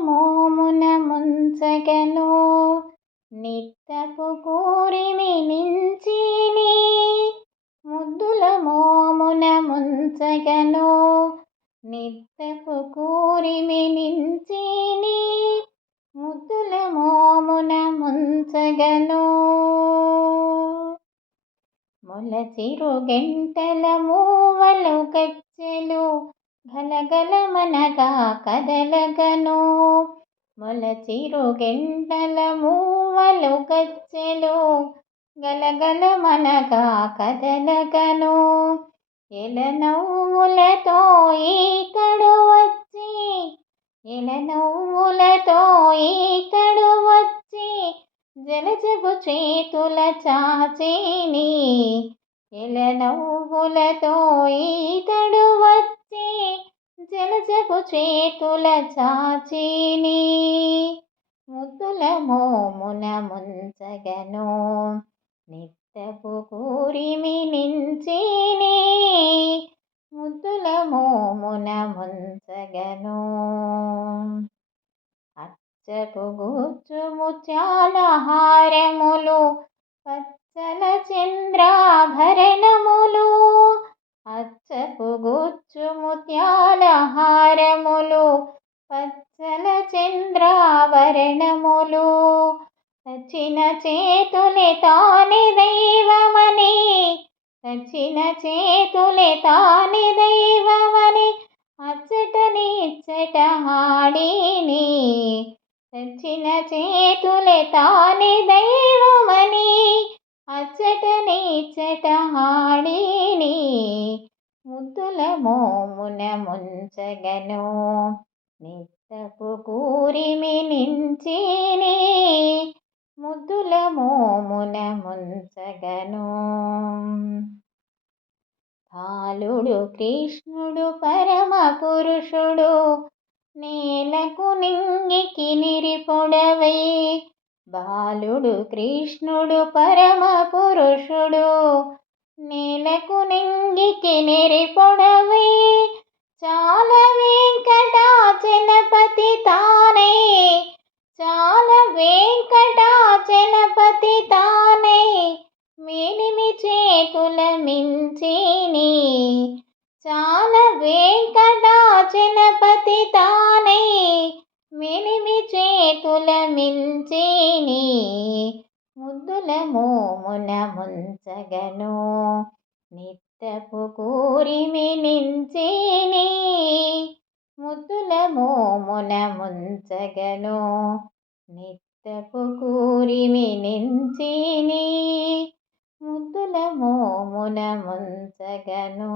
మోమున ముంచగను నిత్తపు కూరిమి నించిని ముద్దుల మోమున ముంచగను నిత్తపు కూరిమి నించిని ముద్దుల మోమున ముంచగను మొలచిరు గెంటల మూవలు గచ్చెలు గలగలమనగా కదలగను మొలచిరు గెంటల మూవలు గచ్చెలు గలగలమనగా కదలగను ఎలనవ్వులతో ఈతడు వచ్చి ఎలనవ్వులతో ఈతడు వచ్చి జలజపు చేతుల చాచిని ఎలనవ్వులతో ఈతడు వచ్చి జలజపు చేతుల చాచిని ముద్దుల మోమున ముంచగను నిత్తపు కూరిమి నించిని ముద్దుల మోమున ముంచగను అచ్చపు గుచ్చు ముత్యాల హారములు పచ్చల చంద్రాభరణములు అచ్చపు గుచ్చు ముత్యాల హారములు పచ్చల చంద్రాభరణములు సచిన చేతులే తానే దైవమని సచిన చేతులే తానే దైవమని అచ్చటని ఇచ్చట హాడిని సచిన చేతులే తానే దైవమని అచ్చటని ఇచ్చట హాడిని ముద్దుల మోమున ముంచగను నిత్తపు కూరిమి నించిని ముద్దుల మోమున ముంచగను బాలుడు కృష్ణుడు పరమ పురుషుడు నేలకు నింగికి నిరిపొడవై బాలుడు కృష్ణుడు పరమ పురుషుడు నేలకు నింగికి నిరిపొడవై చాలా వెంకటాచలపతి తానై చాలా వెంకటాచలపతి తానై మేలిమి చేతుల మించిని చాలా వెంకటాచలపతి తానై మేలిమి చేతుల మించిని ముద్దుల మోమున ముంచగను నిత్తపు కూరిమి నించిని ముద్దుల మోమున ముంచగను నిత్తపు కూరిమి నించిని ముద్దుల మోమున ముంచగను.